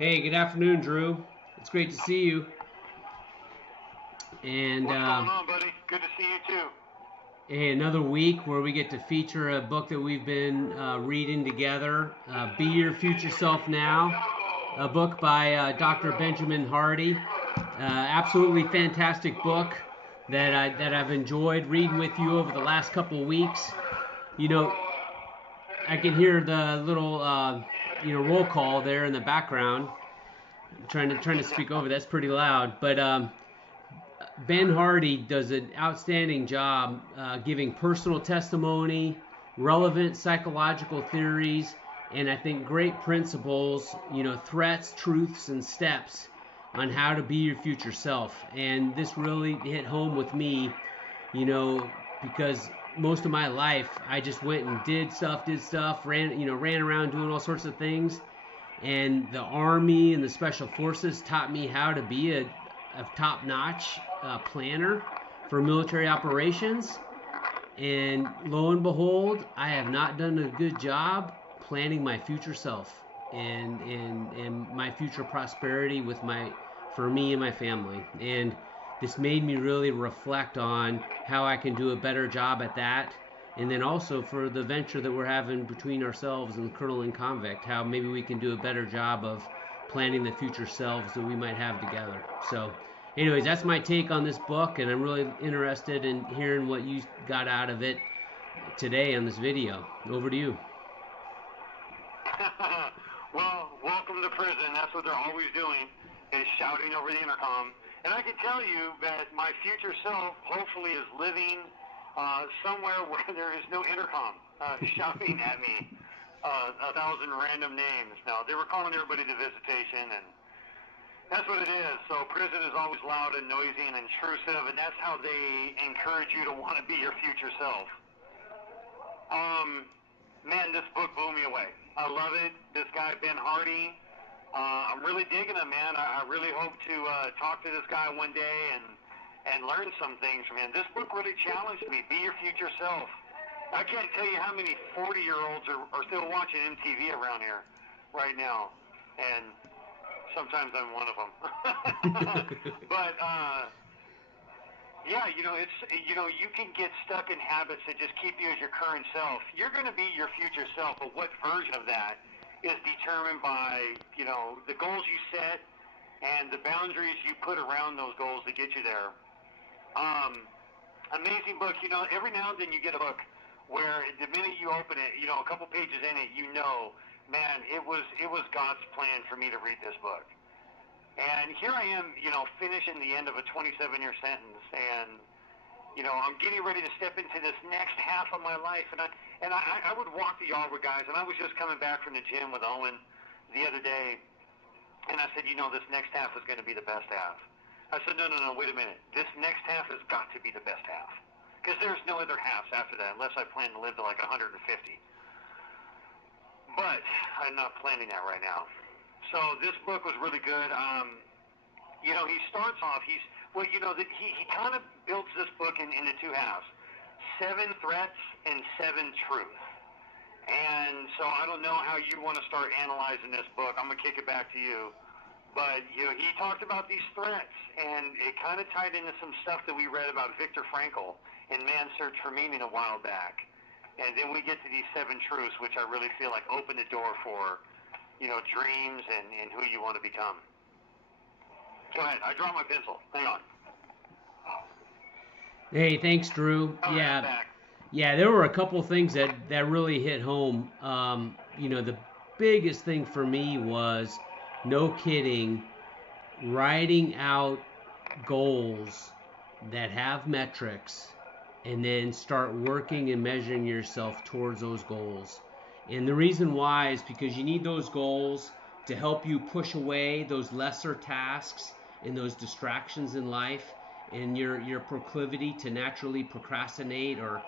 Hey, good afternoon, Drew. It's great to see you. And What's going on, buddy? Good to see you too. hey, another week where we get to feature a book that we've been reading together. Be Your Future Self Now, a book by Dr. Benjamin Hardy. Absolutely fantastic book that I've enjoyed reading with you over the last couple of weeks. You know, I can hear the little roll call there in the background. I'm trying to speak over. That's pretty loud, but Ben Hardy does an outstanding job giving personal testimony, relevant psychological theories, and I think great principles, threats, truths, and steps on how to be your future self. And this really hit home with me, you know, because most of my life I just went and did stuff, ran around doing all sorts of things. And the Army and the Special Forces taught me how to be a top-notch planner for military operations. And lo and behold, I have not done a good job planning my future self and my future prosperity for me and my family. And this made me really reflect on how I can do a better job at that. And then also for the venture that we're having between ourselves and Colonel and Convict, how maybe we can do a better job of planning the future selves that we might have together. So, anyways, that's my take on this book, and I'm really interested in hearing what you got out of it today on this video. Over to you. Well, welcome to prison. That's what they're always doing, is shouting over the intercom. And I can tell you that my future self hopefully is living somewhere where there is no intercom shouting at me a thousand random names. Now, they were calling everybody to visitation, and that's what it is. So prison is always loud and noisy and intrusive, and that's how they encourage you to want to be your future self. Um, Man, this book blew me away. I love it. This guy, Ben Hardy, I'm really digging him, man. I really hope to talk to this guy one day and learn some things from him. This book really challenged me. Be your future self. I can't tell you how many 40-year-olds are still watching MTV around here right now, and sometimes I'm one of them. But yeah, you can get stuck in habits that just keep you as your current self. You're going to be your future self, but what version of that is determined by, the goals you set and the boundaries you put around those goals to get you there. Amazing book. Every now and then you get a book where the minute you open it, a couple pages in it, man, it was God's plan for me to read this book. And here I am, finishing the end of a 27-year sentence, and I'm getting ready to step into this next half of my life. And I would walk the yard with guys, and I was just coming back from the gym with Owen the other day, and I said, this next half is going to be the best half. I said, no, wait a minute. This next half has got to be the best half, because there's no other halves after that, unless I plan to live to like 150. But I'm not planning that right now. So this book was really good. He starts off. He kind of builds this book into two halves: 7 threats and 7 truths. And so I don't know how you want to start analyzing this book. I'm gonna kick it back to you. But he talked about these threats, and it kind of tied into some stuff that we read about Viktor Frankl in Man's Search for Meaning a while back. And then we get to these 7 truths, which I really feel like open the door for dreams and who you want to become. Go ahead. I dropped my pencil. Hang on. Hey, thanks, Drew. All right, I'm Yeah, back. yeah, there were a couple things that really hit home. The biggest thing for me was, no kidding, writing out goals that have metrics and then start working and measuring yourself towards those goals. And the reason why is because you need those goals to help you push away those lesser tasks and those distractions in life, and your proclivity to naturally procrastinate, or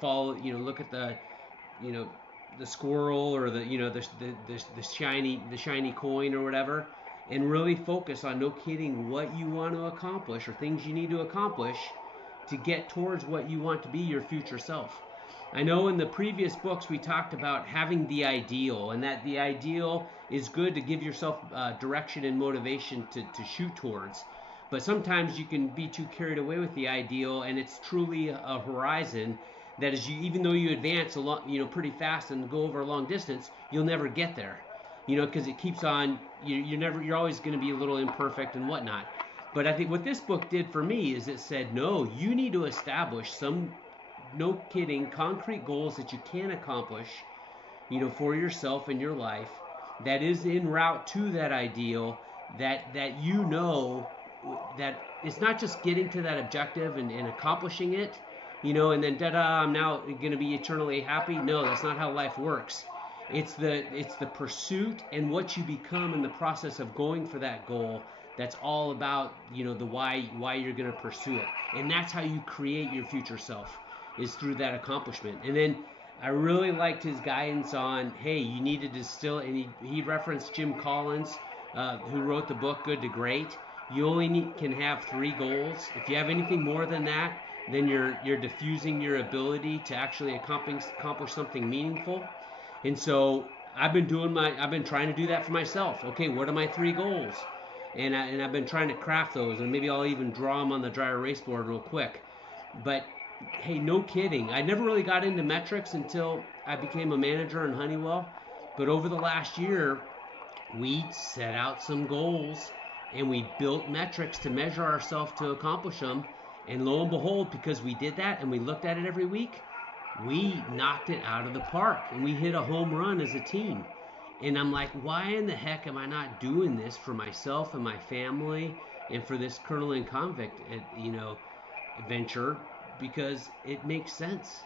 follow, look at you know the squirrel, or the shiny coin or whatever, and really focus on, no kidding, what you want to accomplish or things you need to accomplish to get towards what you want to be, your future self. I know in the previous books we talked about having the ideal, and that the ideal is good to give yourself direction and motivation to shoot towards. But sometimes you can be too carried away with the ideal, and it's truly a horizon that is you. Even though you advance a lot, pretty fast and go over a long distance, you'll never get there. Because it keeps on. You're always going to be a little imperfect and whatnot. But I think what this book did for me is it said, no, you need to establish some, no kidding, concrete goals that you can accomplish, for yourself and your life, that is en route to that ideal, that that it's not just getting to that objective and accomplishing it, and then da-da, I'm now going to be eternally happy. No, that's not how life works. It's the pursuit and what you become in the process of going for that goal. That's all about, the why you're going to pursue it, and that's how you create your future self, is through that accomplishment. And then I really liked his guidance on, hey, you need to distill, and he referenced Jim Collins, who wrote the book Good to Great. You only can have 3 goals. If you have anything more than that, then you're diffusing your ability to actually accomplish something meaningful. And so I've been trying to do that for myself. Okay, what are my 3 goals? And I've been trying to craft those, and maybe I'll even draw them on the dry erase board real quick. But hey, no kidding. I never really got into metrics until I became a manager in Honeywell. But over the last year, we set out some goals and we built metrics to measure ourselves to accomplish them. And lo and behold, because we did that and we looked at it every week, we knocked it out of the park and we hit a home run as a team. And I'm like, why in the heck am I not doing this for myself and my family and for this Colonel and Convict, venture? Because it makes sense.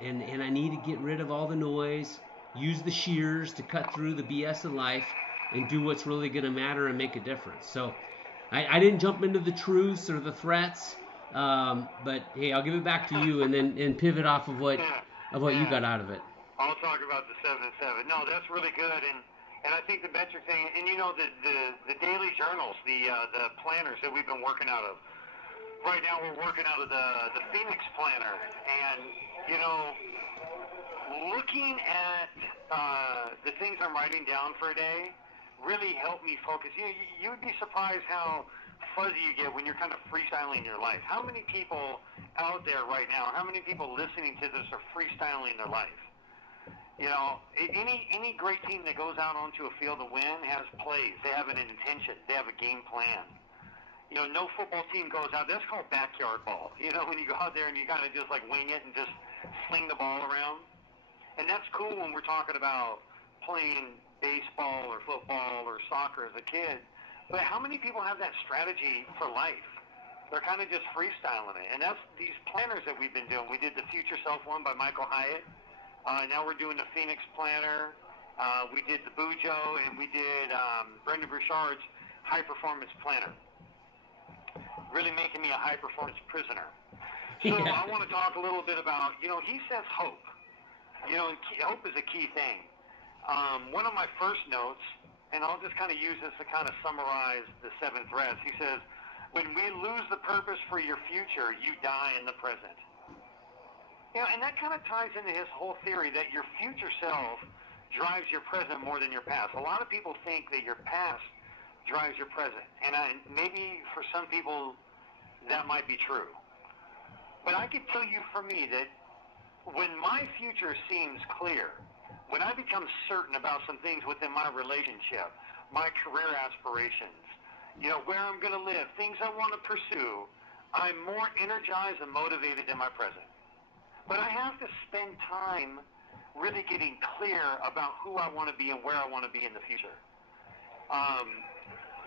And I need to get rid of all the noise, use the shears to cut through the BS in life, and do what's really going to matter and make a difference. So I didn't jump into the truths or the threats, but hey, I'll give it back to you and pivot off of what you got out of it. I'll talk about the 7 and 7. No, that's really good, and I think the metric thing, and the daily journals, the planners that we've been working out of. Right now we're working out of the Phoenix Planner, and looking at the things I'm writing down for a day really helped me focus. You would be surprised how fuzzy you get when you're kind of freestyling your life. How many people out there right now, how many people listening to this are freestyling their life? Any great team that goes out onto a field to win has plays. They have an intention. They have a game plan. No football team goes out. That's called backyard ball. When you go out there and you kind of just like wing it and just sling the ball around. And that's cool when we're talking about playing baseball or football or soccer as a kid. But how many people have that strategy for life? They're kind of just freestyling it. And that's these planners that we've been doing. We did the Future Self one by Michael Hyatt. Now we're doing the Phoenix Planner. We did the Bujo, and we did Brendan Burchard's High Performance Planner. Really making me a high-performance prisoner. So yeah. I want to talk a little bit about, he says hope. Hope is a key thing. One of my first notes, and I'll just kind of use this to kind of summarize the 7 threads. He says, when we lose the purpose for your future, you die in the present. And that kind of ties into his whole theory that your future self drives your present more than your past. A lot of people think that your past drives your present. And maybe for some people that might be true. But I can tell you for me that when my future seems clear, when I become certain about some things within my relationship, my career aspirations, where I'm going to live, things I want to pursue, I'm more energized and motivated in my present. But I have to spend time really getting clear about who I want to be and where I want to be in the future.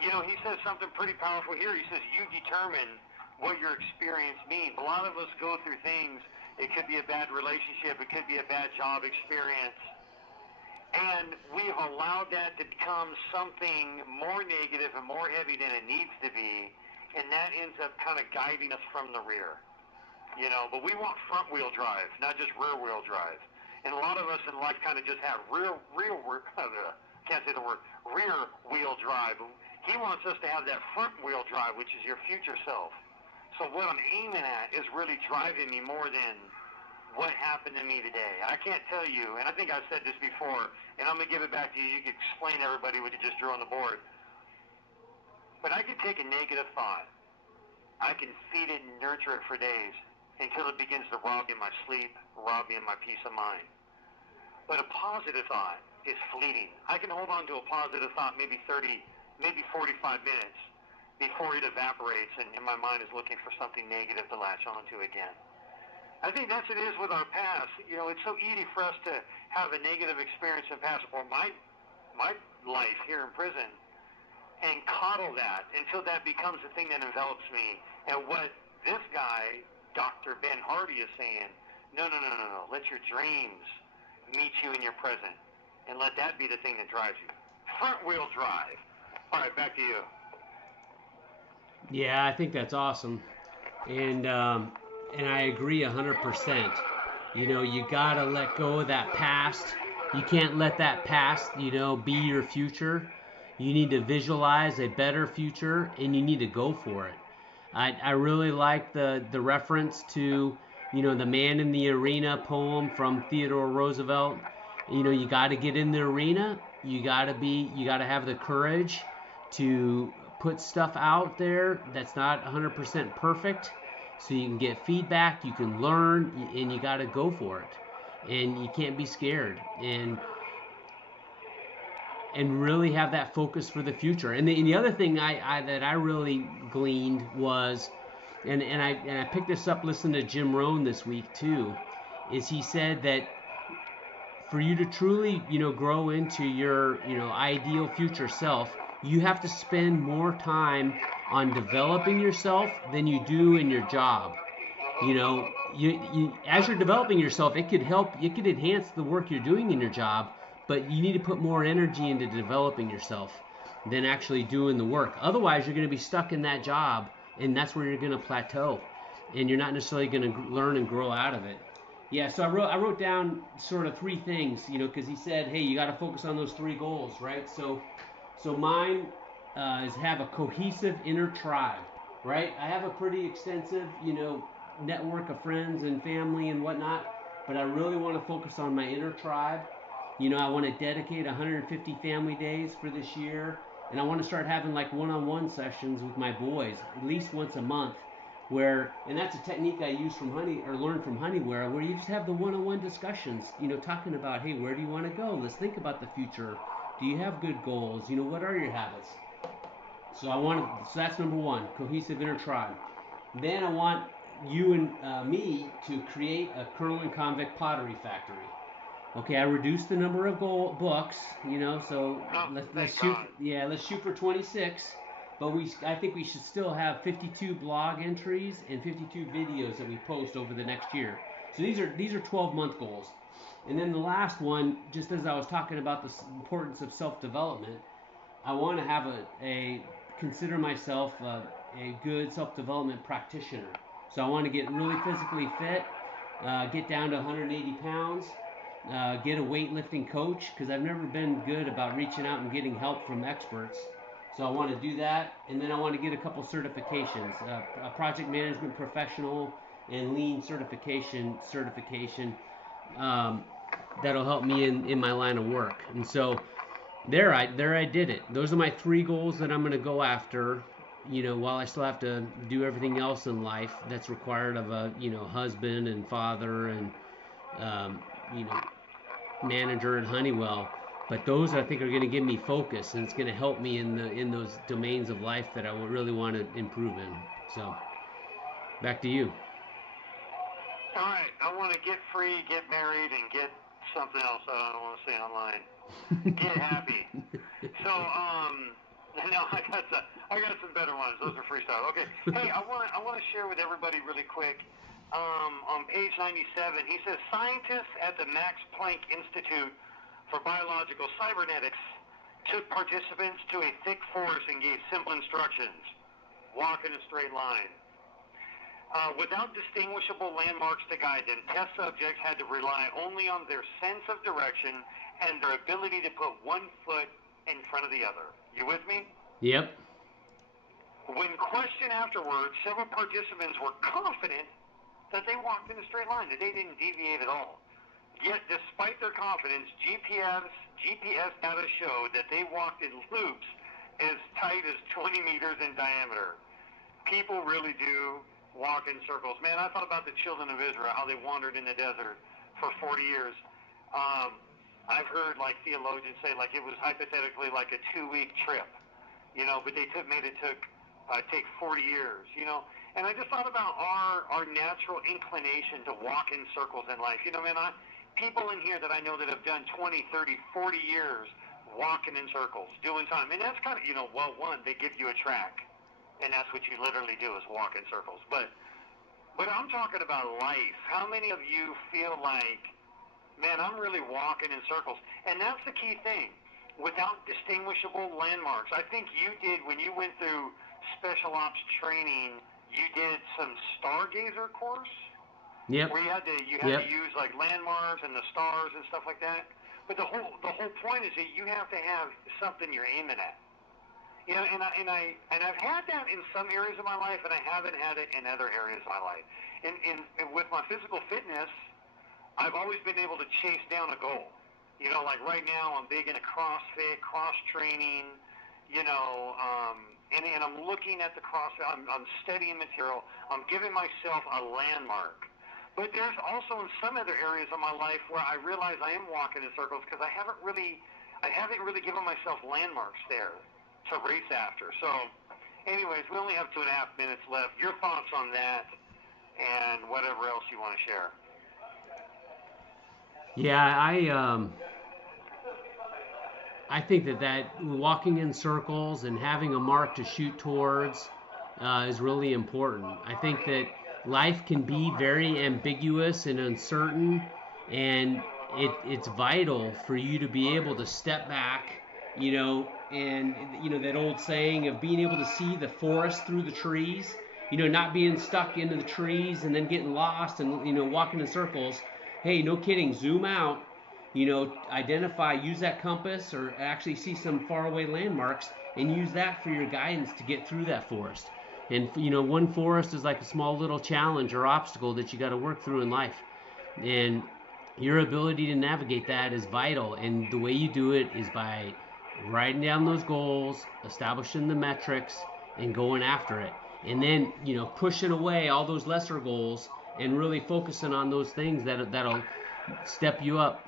He says something pretty powerful here. He says, you determine what your experience means. A lot of us go through things. It could be a bad relationship. It could be a bad job experience. And we've allowed that to become something more negative and more heavy than it needs to be. And that ends up kind of guiding us from the rear. But we want front wheel drive, not just rear wheel drive. And a lot of us in life kind of just have rear wheel drive. He wants us to have that front wheel drive, which is your future self. So what I'm aiming at is really driving me more than what happened to me today. I can't tell you, and I think I've said this before, and I'm going to give it back to you. You can explain to everybody what you just drew on the board. But I can take a negative thought. I can feed it and nurture it for days until it begins to rob me of my sleep, rob me of my peace of mind. But a positive thought is fleeting. I can hold on to a positive thought maybe 30, maybe 45 minutes before it evaporates and my mind is looking for something negative to latch onto again. I think that's what it is with our past. You know, it's so easy for us to have a negative experience in the past, or my life here in prison, and coddle that until that becomes the thing that envelops me. And what this guy, Dr. Ben Hardy, is saying, no. Let your dreams meet you in your present, and let that be the thing that drives you. Front wheel drive. All right, back to you. Yeah, I think that's awesome, and I agree 100%. You know, you gotta let go of that past. You can't let that past, be your future. You need to visualize a better future, and you need to go for it. I really like the reference to, the Man in the Arena poem from Theodore Roosevelt. You got to get in the arena. You got to have the courage to put stuff out there that's not 100% perfect, so you can get feedback, you can learn, and you got to go for it. And you can't be scared. And really have that focus for the future. And the other thing that I really gleaned was, and I picked this up listening to Jim Rohn this week too, is he said that for you to truly, grow into your, ideal future self, you have to spend more time on developing yourself than you do in your job. As you're developing yourself, it could enhance the work you're doing in your job, but you need to put more energy into developing yourself than actually doing the work. Otherwise, you're going to be stuck in that job, and that's where you're going to plateau, and you're not necessarily going to learn and grow out of it. Yeah, so I wrote down sort of three things, because he said, hey, you got to focus on those three goals, right? So mine is have a cohesive inner tribe, right? I have a pretty extensive, network of friends and family and whatnot, but I really want to focus on my inner tribe. I want to dedicate 150 family days for this year, and I want to start having like one-on-one sessions with my boys at least once a month, and that's a technique I use from learned from Honeywell, where you just have the one-on-one discussions, talking about, hey, where do you want to go? Let's think about the future. Do you have good goals? What are your habits? So that's number one, cohesive inner tribe. Then I want you and me to create a Colonel and Convict pottery factory. Okay, I reduced the number of books, so let's shoot for 26. But I think we should still have 52 blog entries and 52 videos that we post over the next year. So these are 12-month goals. And then the last one, just as I was talking about the importance of self-development, I want to have consider myself a good self-development practitioner. So I want to get really physically fit, get down to 180 pounds, get a weightlifting coach, because I've never been good about reaching out and getting help from experts. So I want to do that, and then I want to get a couple certifications, a project management professional and lean certification, that'll help me in my line of work. And so there I did it. Those are my three goals that I'm going to go after, while I still have to do everything else in life that's required of a, husband and father and, manager at Honeywell. But those, I think, are going to give me focus, and it's going to help me in those domains of life that I really want to improve in. So, back to you. All right, I want to get free, get married, and get something else I don't want to say online. Get happy. So, no, I got some better ones. Those are freestyle. Okay. Hey, I want to share with everybody really quick. On page 97, he says scientists at the Max Planck Institute for Biological Cybernetics took participants to a thick forest and gave simple instructions. Walk in a straight line. Without distinguishable landmarks to guide them, test subjects had to rely only on their sense of direction and their ability to put one foot in front of the other. You with me? Yep. When questioned afterwards, several participants were confident that they walked in a straight line, that they didn't deviate at all. Yet, despite their confidence, GPS data showed that they walked in loops as tight as 20 meters in diameter. People really do walk in circles. Man, I thought about the children of Israel, how they wandered in the desert for 40 years. I've heard like theologians say like it was hypothetically like a 2-week trip, but they made it take 40 years, And I just thought about our natural inclination to walk in circles in life. Man, people in here that I know that have done 20, 30, 40 years walking in circles, doing time. And that's kind of, one, they give you a track. And that's what you literally do is walk in circles. But I'm talking about life. How many of you feel like, man, I'm really walking in circles? And that's the key thing. Without distinguishable landmarks. I think you did, when you went through special ops training, you did some stargazer course? Yep. Where you had to use like landmarks and the stars and stuff like that. But the whole point is that you have to have something you're aiming at. And I've had that in some areas of my life, and I haven't had it in other areas of my life. And with my physical fitness, I've always been able to chase down a goal. Like right now, I'm big into CrossFit, cross training. And I'm looking at the CrossFit. I'm studying material. I'm giving myself a landmark. But there's also in some other areas of my life where I realize I am walking in circles because I haven't really given myself landmarks there to race after. So, anyways, we only have 2.5 minutes left. Your thoughts on that and whatever else you want to share. Yeah, I think that walking in circles and having a mark to shoot towards is really important. I think that life can be very ambiguous and uncertain, and it's vital for you to be able to step back, and that old saying of being able to see the forest through the trees, not being stuck into the trees and then getting lost and walking in circles. Hey, no kidding, zoom out, identify, use that compass or actually see some faraway landmarks and use that for your guidance to get through that forest. And one forest is like a small little challenge or obstacle that you got to work through in life, and your ability to navigate that is vital. And the way you do it is by writing down those goals, establishing the metrics, and going after it. And then pushing away all those lesser goals and really focusing on those things that'll step you up.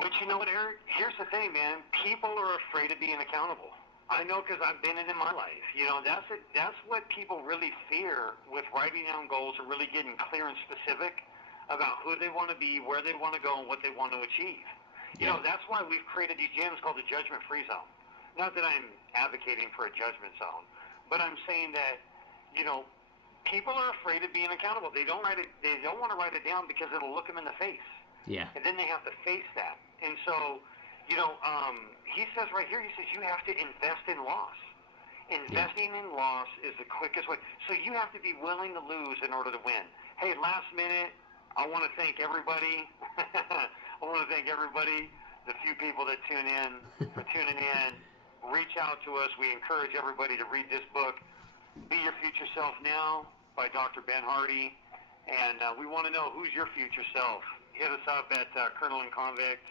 But you know what, Eric? Here's the thing, man. People are afraid of being accountable. I know because I've been in my life. That's what people really fear with writing down goals and really getting clear and specific about who they want to be, where they want to go, and what they want to achieve. That's why we've created these gyms called the judgment-free zone. Not that I'm advocating for a judgment zone, but I'm saying that, people are afraid of being accountable. They don't want to write it down because it'll look them in the face. Yeah. And then they have to face that. And so, he says right here, he says you have to invest in loss. Investing in loss is the quickest way. So you have to be willing to lose in order to win. Hey, last minute, I want to thank everybody. The few people that tune in, for tuning in. Reach out to us. We encourage everybody to read this book, Be Your Future Self Now by Dr. Ben Hardy. And we want to know who's your future self. Hit us up at colonelandconvict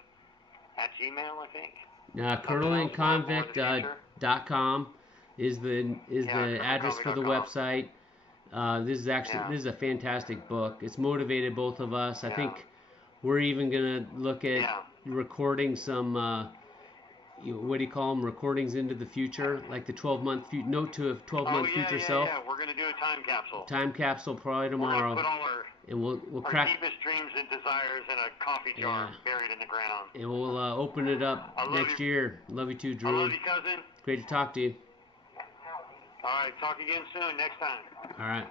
at Gmail, I think. colonelandconvict.com is the address for the website. This is a fantastic book. It's motivated both of us. I think we're even gonna look at recording some what do you call them? Recordings into the future, like the 12-month note to a 12-month future self. Yeah, we're gonna do a time capsule. Time capsule probably tomorrow. We're gonna put all and we'll our crack deepest dreams and desires in a coffee jar buried in the ground. And we'll open it up next year. Love you too, Drew. I love you, cousin. Great to talk to you. All right, talk again soon next time. All right.